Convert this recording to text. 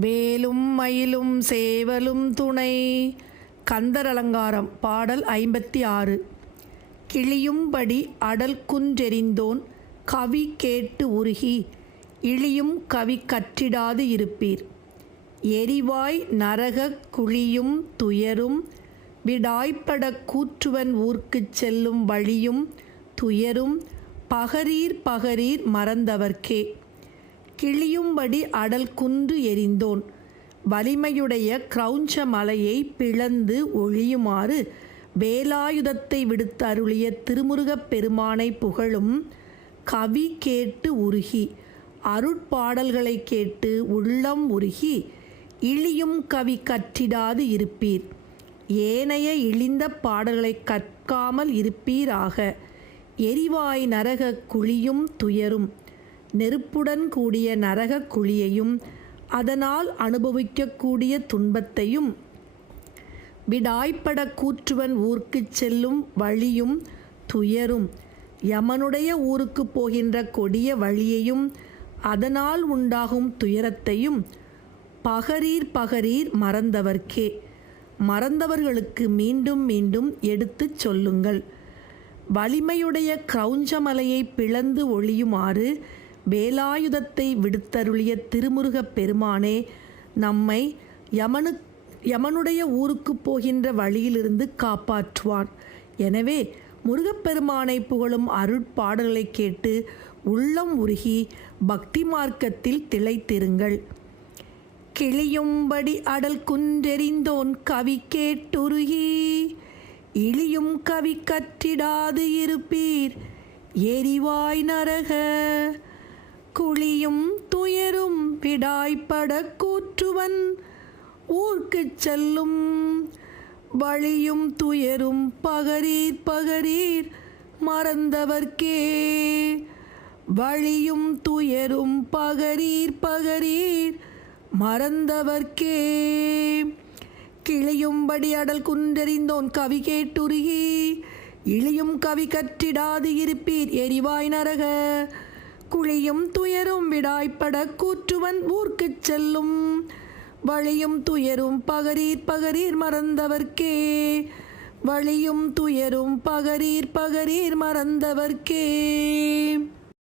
வேலும் மயிலும் சேவலும் துணை. கந்தர் அலங்காரம். பாடல் 56. கிளியும்படி அடல் குன்றெறிந்தோன் கவி கேட்டு உருகி இழியும் கவி கற்றிடாது இருப்பீர். எரிவாய் நரகக் குழியும் துயரும் விடாய்ப்படக் கூற்றுவன் ஊர்க்குச் செல்லும் வழியும் துயரும் பகரீர் பகரீர் மறந்தவர்க்கே. கிளியும்படி அடல் குன்று எறிந்தோன் வலிமையுடைய கிரௌஞ்ச மலையை பிளந்து ஒழியுமாறு வேலாயுதத்தை விடுத்து அருளிய திருமுருகப் பெருமானை புகழும் கவி கேட்டு உருகி அருட்பாடல்களை கேட்டு உள்ளம் உருகி இழியும் கவி கற்றிடாது இருப்பீர். ஏனைய இழிந்த பாடல்களை கற்காமல் இருப்பீராக. எரிவாய் நரகக் குழியும் துயரும் நெருப்புடன் கூடிய நரகக் குழியையும் அதனால் அனுபவிக்கக்கூடிய துன்பத்தையும் விடாய்ப்பட கூற்றுவன் ஊர்க்குச் செல்லும் வழியும் துயரும் யமனுடைய ஊருக்கு போகின்ற கொடிய வழியையும் அதனால் உண்டாகும் துயரத்தையும் பகரீர் பகரீர் மறந்தவர்க்கே. மறந்தவர்களுக்கு மீண்டும் மீண்டும் எடுத்துச் சொல்லுங்கள். வலிமையுடைய கிரௌஞ்சமலையை பிளந்து ஒழியுமாறு வேலாயுதத்தை விடுத்தருளிய திருமுருகப் பெருமானே நம்மை யமனுடைய ஊருக்கு போகின்ற வழியிலிருந்து காப்பாற்றுவார். எனவே முருகப்பெருமானை புகழும் அருட்பாடல்களை கேட்டு உள்ளம் உருகி பக்தி மார்க்கத்தில் திளைத்திருங்கள். கிளியும்படி அடல் குன்றெறிந்தோன் கவி கேட்டுருகி இழியும் கவி கற்றிடாது இருப்பீர். எரிவாய் நரக குழியும் துயரும் விடாய்ப்பட கூற்றுவன் ஊர்க்குச் செல்லும் வழியும் துயரும் பகரீர் பகரீர் மறந்தவர்க்கே. வழியும் துயரும் பகரீர் பகரீர் மறந்தவர்க்கே. கிளியும்படி அடல் குன்றெறிந்தோன் கவி கேட்டுருகி இழியும் கவி கற்றிடாது இருப்பீர். எரிவாய் நரக குழியும் துயரும் விடாய்ப்பட கூற்றுவன் ஊர்க்குச் செல்லும் வழியும் துயரும் பகரீர் பகரீர் மறந்தவர்க்கே. வழியும் துயரும் பகரீர் பகரீர் மறந்தவர்க்கே.